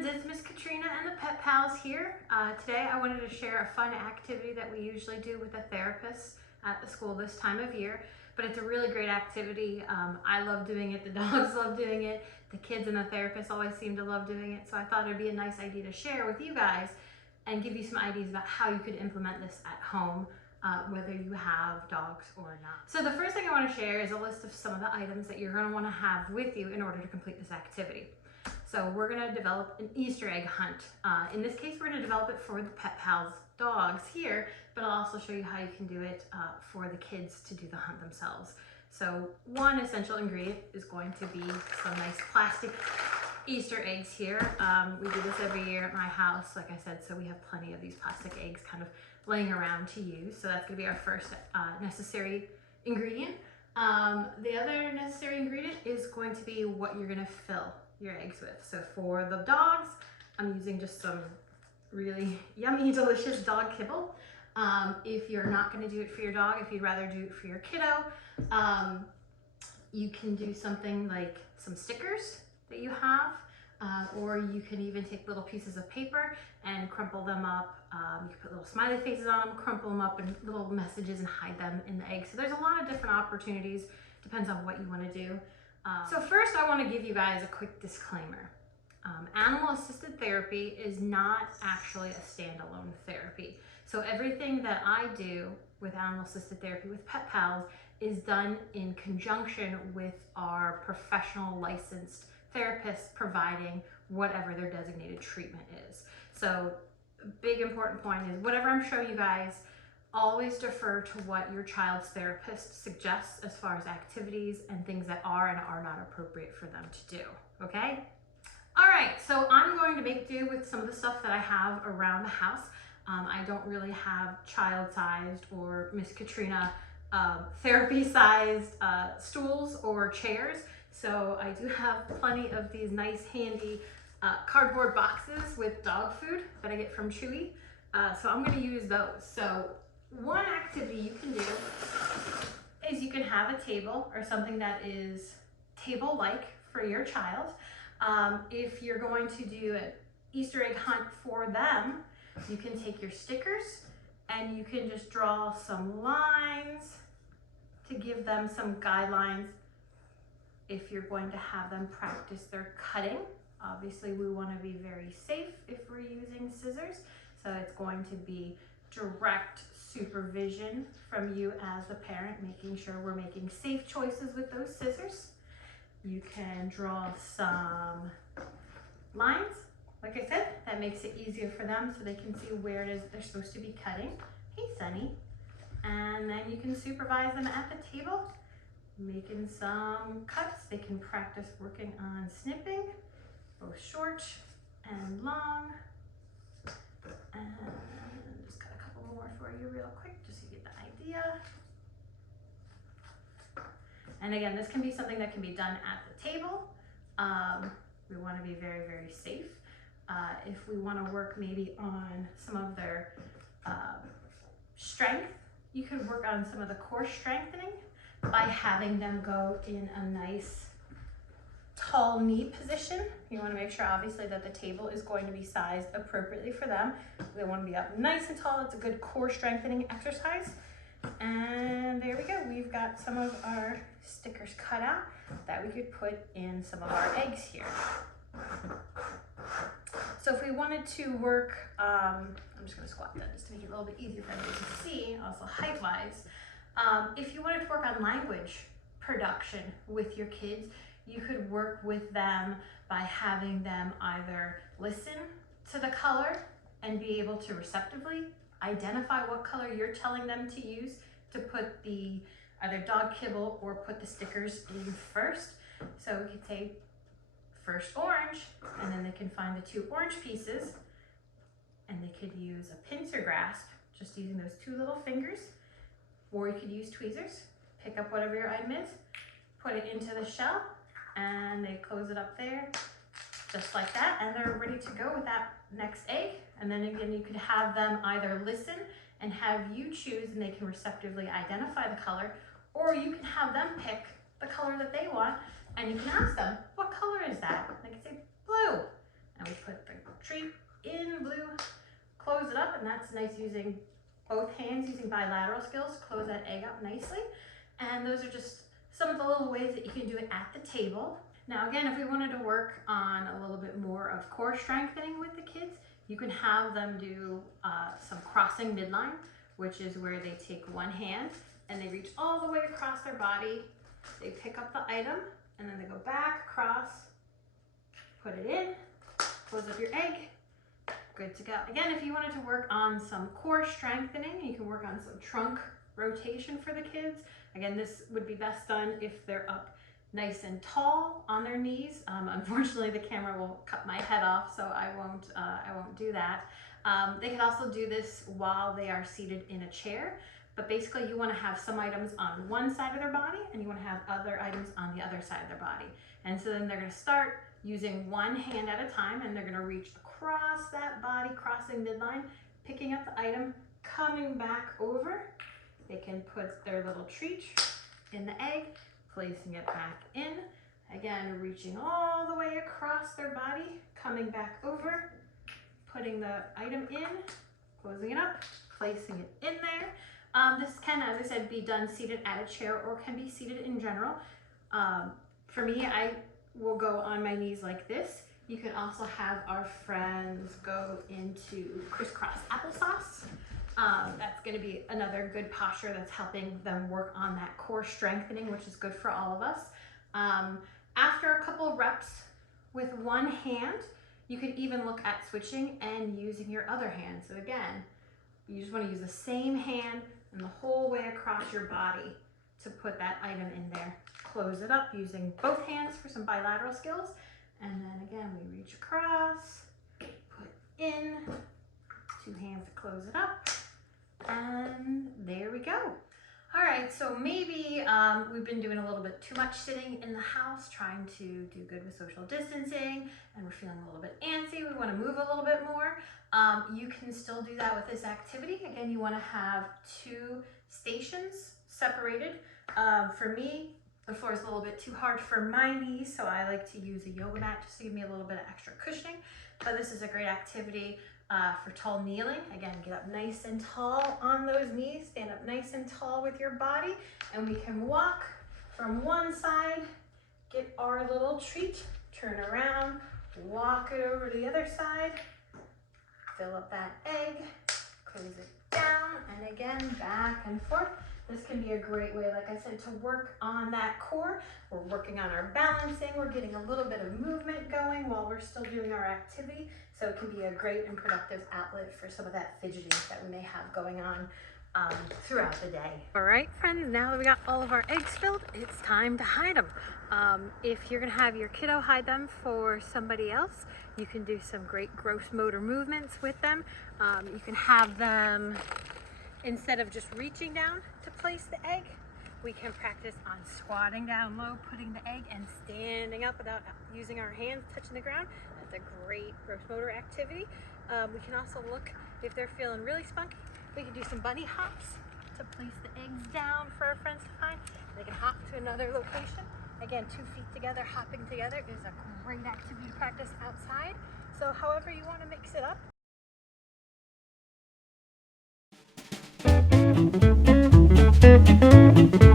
friends, it's Miss Katrina and the Pet Pals here. Today I wanted to share a fun activity that we usually do with the therapists at the school this time of year, but it's a really great activity. I love doing it, the dogs love doing it, the kids and the therapists always seem to love doing it, so I thought it'd be a nice idea to share with you guys and give you some ideas about how you could implement this at home, whether you have dogs or not. So the first thing I want to share is a list of some of the items that you're going to want to have with you in order to complete this activity. So we're going to develop an Easter egg hunt. In this case, we're going to develop it for the Pet Pals dogs here, but I'll also show you how you can do it for the kids to do the hunt themselves. So one essential ingredient is going to be some nice plastic Easter eggs here. We do this every year at my house, like I said, so we have plenty of these plastic eggs kind of laying around to use. So that's going to be our first necessary ingredient. The other necessary ingredient is going to be what you're going to fill your eggs with. So for the dogs, I'm using just some really yummy, delicious dog kibble. If you're not going to do it for your dog, if you'd rather do it for your kiddo, you can do something like some stickers that you have, or you can even take little pieces of paper and crumple them up. You can put little smiley faces on them, crumple them up and little messages and hide them in the egg. So there's a lot of different opportunities, depends on what you want to do. So first I want to give you guys a quick disclaimer. Animal-assisted therapy is not actually a standalone therapy. So everything that I do with animal-assisted therapy with Pet Pals is done in conjunction with our professional licensed therapists providing whatever their designated treatment is. So a big important point is whatever I'm showing you guys, always defer to what your child's therapist suggests as far as activities and things that are and are not appropriate for them to do, okay? All right, so I'm going to make do with some of the stuff that I have around the house. I don't really have child-sized or Miss Katrina therapy-sized stools or chairs, so I do have plenty of these nice handy cardboard boxes with dog food that I get from Chewy, so I'm going to use those. So one activity you can do is you can have a table or something that is table-like for your child. If you're going to do an Easter egg hunt for them, you can take your stickers and you can just draw some lines to give them some guidelines if you're going to have them practice their cutting. Obviously, we want to be very safe if we're using scissors, so it's going to be direct supervision from you as the parent, making sure we're making safe choices with those scissors. You can draw some lines, like I said, that makes it easier for them so they can see where it is they're supposed to be cutting. Hey, Sunny. And then you can supervise them at the table, making some cuts. They can practice working on snipping, both short and long. And just got a couple more for you real quick, just so you get the idea. And again, this can be something that can be done at the table. We want to be very, very safe. If we want to work maybe on some of their strength, you can work on some of the core strengthening by having them go in a nice tall knee position. You want to make sure obviously that the table is going to be sized appropriately for them. They want to be up nice and tall. It's a good core strengthening exercise. And there we go. We've got some of our stickers cut out that we could put in some of our eggs here. So if we wanted to work, I'm just going to squat that just to make it a little bit easier for everybody to see, also height-wise. If you wanted to work on language production with your kids, you could work with them by having them either listen to the color and be able to receptively identify what color you're telling them to use to put the either dog kibble or put the stickers in first. So we could say first orange, and then they can find the two orange pieces, and they could use a pincer grasp, just using those two little fingers, or you could use tweezers. Pick up whatever your item is, put it into the shell, and they close it up there, just like that, and they're ready to go with that next egg. And then again, you could have them either listen and have you choose, and they can receptively identify the color, or you can have them pick the color that they want, and you can ask them, what color is that? They can say blue, and we put the and that's nice using both hands, using bilateral skills to close that egg up nicely. And those are just some of the little ways that you can do it at the table. Now again, if we wanted to work on a little bit more of core strengthening with the kids, you can have them do some crossing midline, which is where they take one hand and they reach all the way across their body. They pick up the item and then they go back across, put it in, close up your egg, good to go. Again, if you wanted to work on some core strengthening, you can work on some trunk rotation for the kids. Again, this would be best done if they're up nice and tall on their knees. Unfortunately, the camera will cut my head off, so I won't do that. They can also do this while they are seated in a chair, but basically you want to have some items on one side of their body and you want to have other items on the other side of their body. And so then they're going to start using one hand at a time, and they're going to reach across that body, crossing midline, picking up the item, coming back over. They can put their little treat in the egg, placing it back in. Again, reaching all the way across their body, coming back over, putting the item in, closing it up, placing it in there. This can, as I said, be done seated at a chair or can be seated in general. For me, I will go on my knees like this. You can also have our friends go into crisscross applesauce. That's going to be another good posture that's helping them work on that core strengthening, which is good for all of us. After a couple of reps with one hand, you could even look at switching and using your other hand. So again, you just want to use the same hand and the whole way across your body to put that item in there. Close it up using both hands for some bilateral skills. And then again, we reach across, put in, two hands to close it up. And there we go. All right, so maybe we've been doing a little bit too much sitting in the house, trying to do good with social distancing, and we're feeling a little bit antsy. We want to move a little bit more. You can still do that with this activity. Again, you want to have two stations separated. For me, the floor is a little bit too hard for my knees, so I like to use a yoga mat just to give me a little bit of extra cushioning. But this is a great activity for tall kneeling. Again, get up nice and tall on those knees, stand up nice and tall with your body, and we can walk from one side, get our little treat, turn around, walk it over to the other side, fill up that egg, close it down, and again, back and forth. This can be a great way, like I said, to work on that core. We're working on our balancing. We're getting a little bit of movement going while we're still doing our activity. So it can be a great and productive outlet for some of that fidgeting that we may have going on throughout the day. All right, friends, now that we got all of our eggs filled, it's time to hide them. If you're gonna have your kiddo hide them for somebody else, you can do some great gross motor movements with them. You can have them, instead of just reaching down to place the egg, we can practice on squatting down low, putting the egg, and standing up without using our hands touching the ground. That's a great gross motor activity. We can also look, if they're feeling really spunky, we can do some bunny hops to place the eggs down for our friends to find. They can hop to another location. Again, 2 feet together, hopping together is a great activity to practice outside. So however you want to mix it up. Thank you.